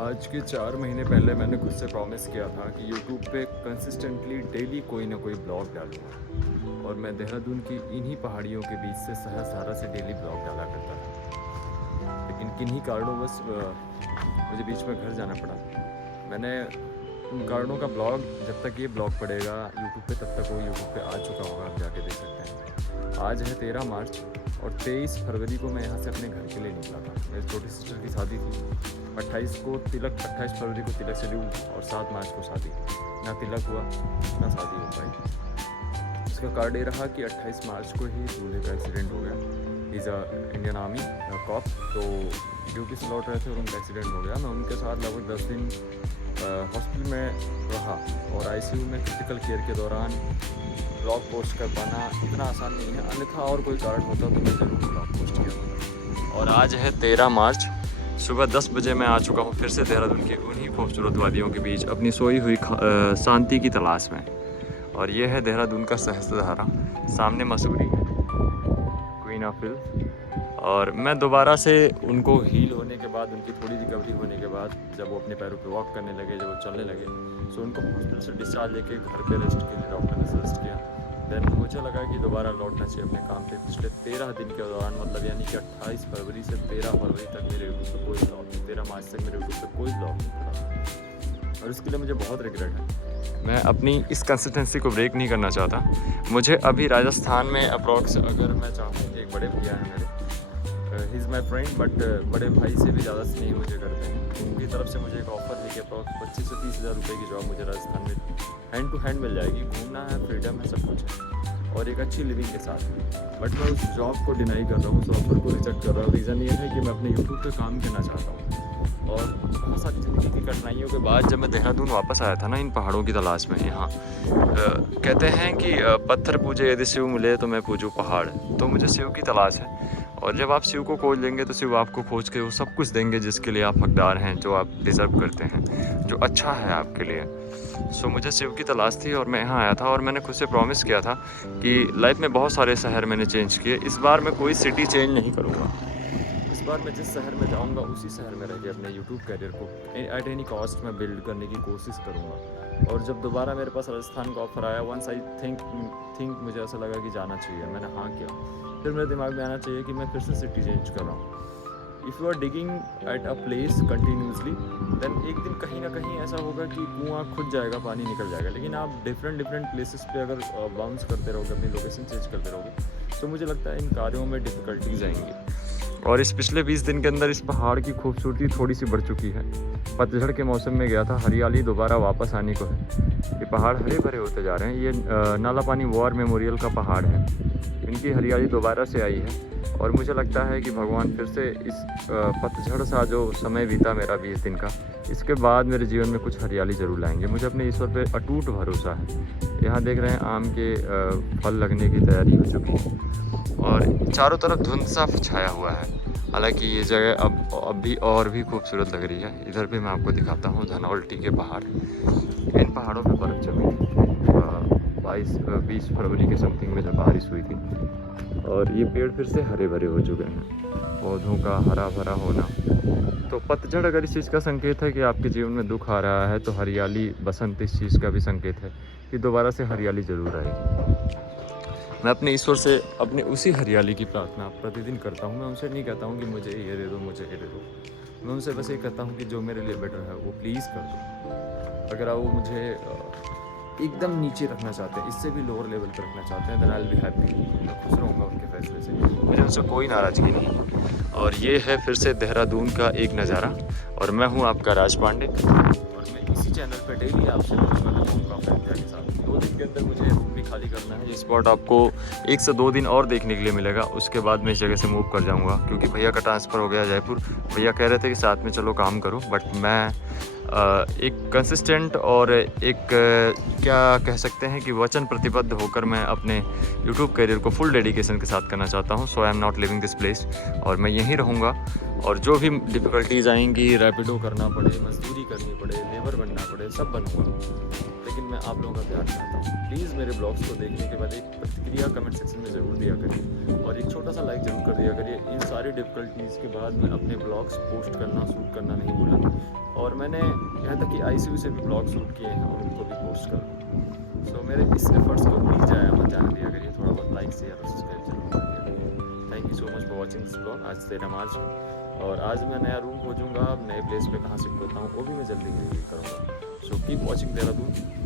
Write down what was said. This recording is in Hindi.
आज के 4 महीने पहले मैंने खुद से प्रॉमिस किया था कि यूट्यूब पे कंसिस्टेंटली डेली कोई ना कोई ब्लॉग डालूंगा और मैं देहरादून की इन्हीं पहाड़ियों के बीच से सहस्त्रधारा से डेली ब्लॉग डाला करता था। लेकिन किन्हीं कारणों मुझे बीच में घर जाना पड़ा। मैंने उन कारणों का ब्लॉग, जब तक ये ब्लॉग पड़ेगा यूट्यूब पे तब तक वो यूट्यूब पे आ चुका होगा, आप जाके देख सकते हैं। आज है 13 मार्च और 23 फरवरी को मैं यहाँ से अपने घर के लिए निकला था। मेरी छोटी सिस्टर की शादी थी। 28 फरवरी को तिलक शेड्यूल और 7 मार्च को शादी। ना तिलक हुआ ना शादी हो पाई। इसका कारण ये रहा कि 28 मार्च को ही दूल्हे का एक्सीडेंट हो गया। Is a Indian army cop, तो ड्यूटी से लौट रहे थे और उनका एक्सीडेंट हो गया। मैं उनके साथ लगभग 10 दिन हॉस्पिटल में रहा और आईसीयू में क्रिटिकल केयर के दौरान ब्लॉग पोस्ट कर पाना इतना आसान नहीं है, अन्यथा और कोई कारण होता तो मैं ज़रूर ब्लॉग पोस्ट किया होता। और आज है 13 मार्च, सुबह 10 बजे मैं आ चुका हूँ फिर से देहरादून की उन्हीं खूबसूरत वादियों के बीच अपनी सोई हुई शांति की तलाश में। और ये है देहरादून का सहस्त्रधारा, सामने मसूरी है, क्वीन ऑफ हिल। और मैं दोबारा से उनको हील होने के बाद, उनकी थोड़ी रिकवरी होने के बाद, जब वो अपने पैरों पे वॉक करने लगे, जब वो चलने लगे, सो उनको हॉस्पिटल से डिस्चार्ज लेके घर पे रेस्ट के लिए डॉक्टर ने सजेस्ट किया। देन मुझे लगा कि दोबारा लौटना चाहिए अपने काम पे। पिछले 13 दिन के दौरान, मतलब यानी कि 28 फरवरी से 13 फरवरी तक मेरे यूट्यूब पर कोई ब्लॉग नहीं, 13 मार्च तक मेरे यूट्यूब पर कोई ब्लॉग नहीं पड़ा और इसके लिए मुझे बहुत रिग्रेट है। मैं अपनी इस कंसिस्टेंसी को ब्रेक नहीं करना चाहता। मुझे अभी राजस्थान में अप्रॉक्स, अगर मैं चाहूँ, एक बड़े भैया हैं मेरे, he is my friend, but बड़े भाई से भी ज़्यादा स्नेह मुझे करते हैं। उनकी तरफ से मुझे एक ऑफ़र लेके अप्रॉक्स 25 से 30 हज़ार रुपये की जॉब मुझे राजस्थान में हैंड टू हैंड मिल जाएगी। घूमना है, फ्रीडम है, सब कुछ है और एक अच्छी लिविंग के साथ। बट मैं उस जॉब को डिनाई कर रहा हूँ, उस ऑफ़र को रिजेक्ट कर रहा हूँ। रीज़न ये है कि मैं अपने यूट्यूब पे काम करना चाहता हूँ। और बहुत सारी ज़िंदगी की कठिनाइयों के बाद जब मैं देहरादून वापस आया था ना, इन पहाड़ों की तलाश में, यहाँ कहते हैं कि पत्थर पूजे यदि शिव मिले तो मैं पूजूँ पहाड़। तो मुझे शिव की तलाश है और जब आप शिव को खोज लेंगे तो शिव आपको खोज के वो सब कुछ देंगे जिसके लिए आप हकदार हैं, जो आप डिज़र्व करते हैं, जो अच्छा है आपके लिए। सो मुझे शिव की तलाश थी और मैं यहाँ आया था और मैंने खुद से प्रॉमिस किया था कि लाइफ में बहुत सारे शहर मैंने चेंज किए, इस बार मैं कोई सिटी चेंज नहीं करूँगा। इस बार मैं जिस शहर में जाऊँगा उसी शहर में रह के अपने यूट्यूब कैरियर को एट एनी कॉस्ट में बिल्ड करने की कोशिश करूँगा। और जब दोबारा मेरे पास राजस्थान का ऑफर आया, वंस आई थिंक मुझे ऐसा लगा कि जाना चाहिए, मैंने हाँ किया। फिर मेरे दिमाग में आना चाहिए कि मैं फिर से सिटी चेंज कर रहा हूँ। If you are digging at a place continuously, then एक दिन कहीं ना कहीं ऐसा होगा कि कुआं खुद जाएगा, पानी निकल जाएगा। लेकिन आप डिफरेंट प्लेसेस पे अगर बाउंस करते रहोगे, अपनी लोकेशन चेंज करते रहोगे, तो मुझे लगता है इन कार्यों में डिफ़िकल्टीज आएंगी। और इस पिछले 20 दिन के अंदर इस पहाड़ की खूबसूरती थोड़ी सी बढ़ चुकी है। पतझड़ के मौसम में गया था, हरियाली दोबारा वापस आने को है। ये पहाड़ हरे भरे होते जा रहे हैं। ये नाला पानी वॉर मेमोरियल का पहाड़ है, इनकी हरियाली दोबारा से आई है और मुझे लगता है कि भगवान फिर से इस पतझड़ सा जो समय बीता मेरा 20 दिन का, इसके बाद मेरे जीवन में कुछ हरियाली ज़रूर लाएंगे। मुझे अपने ईश्वर पे अटूट भरोसा है। यहाँ देख रहे हैं आम के फल लगने की तैयारी हो चुकी है और चारों तरफ धुंध सा छाया हुआ है। हालांकि ये जगह अब भी और भी खूबसूरत लग रही है। इधर भी मैं आपको दिखाता हूँ, धनौल्टी के पहाड़। इन पहाड़ों पे बर्फ़ जमी थी 20 फरवरी के समथिंग में जब बारिश हुई थी और ये पेड़ फिर से हरे भरे हो चुके हैं, पौधों का हरा भरा होना। तो पतझड़ अगर इस चीज़ का संकेत है कि आपके जीवन में दुख आ रहा है, तो हरियाली, बसंत इस चीज़ का भी संकेत है कि दोबारा से हरियाली ज़रूर आएगी। मैं अपने ईश्वर से अपनी उसी हरियाली की प्रार्थना प्रतिदिन करता हूँ। मैं उनसे नहीं कहता हूँ कि मुझे ये दे दो, मुझे ये दे दो। मैं उनसे बस ये कहता हूँ कि जो मेरे लिए बेटर है वो प्लीज़ कर दो। अगर वो मुझे एकदम नीचे रखना चाहते हैं, इससे भी लोअर लेवल पर रखना चाहते हैं, then I will be happy. मैं खुश रहूँगा उनके फैसले से, मुझे उनसे कोई नाराज़गी नहीं। और ये है फिर से देहरादून का एक नज़ारा और मैं हूँ आपका राज पांडे और मैं इसी चैनल पर डेली आपसे मिलूँगा अपने इंडिया के साथ। 2 दिन के अंदर मुझे रूम भी खाली करना है। ये स्पॉट आपको 1 से 2 दिन और देखने के लिए मिलेगा, उसके बाद मैं इस जगह से मूव कर जाऊँगा क्योंकि भैया का ट्रांसफ़र हो गया जयपुर। भैया कह रहे थे कि साथ में चलो काम करो, बट मैं एक कंसिस्टेंट और एक क्या कह सकते हैं कि वचन प्रतिबद्ध होकर मैं अपने यूट्यूब करियर को फुल डेडिकेशन के साथ करना चाहता हूँ। So I am not living this place और मैं यहीं रहूँगा और जो भी डिफ़िकल्टीज़ आएंगी, रैपिडो करना पड़े, मजदूरी करनी पड़े, लेबर बनना पड़े, सब बनूँगा, लेकिन मैं आप लोगों का प्यार चाहता हूँ। प्लीज़ मेरे ब्लॉग्स को देखने के बाद एक प्रतिक्रिया कमेंट सेक्शन में ज़रूर दिया करिए और एक छोटा सा लाइक ज़रूर कर दिया करिए। इन सारी डिफ़िकल्टीज़ के बाद मैं अपने ब्लॉग्स पोस्ट करना, शूट करना नहीं भूला, और मैंने यहाँ तक कि आईसीयू से भी ब्लॉग शूट किए हैं और उनको भी पोस्ट करूँ। सो मेरे इस एफर्ट्स को प्लीज़ जाया मत जाने दिया करिए, थोड़ा बहुत लाइक शेयर और सब्सक्राइब जरूर कर दिया करिए। Thank you so much for watching this blog. आज 13 मार्च है और आज मैं नया रूम खोजूँगा, अब नए प्लेस पे कहाँ शिफ्ट होता हूँ वो भी मैं जल्दी करूँगा। So keep watching Dehradun.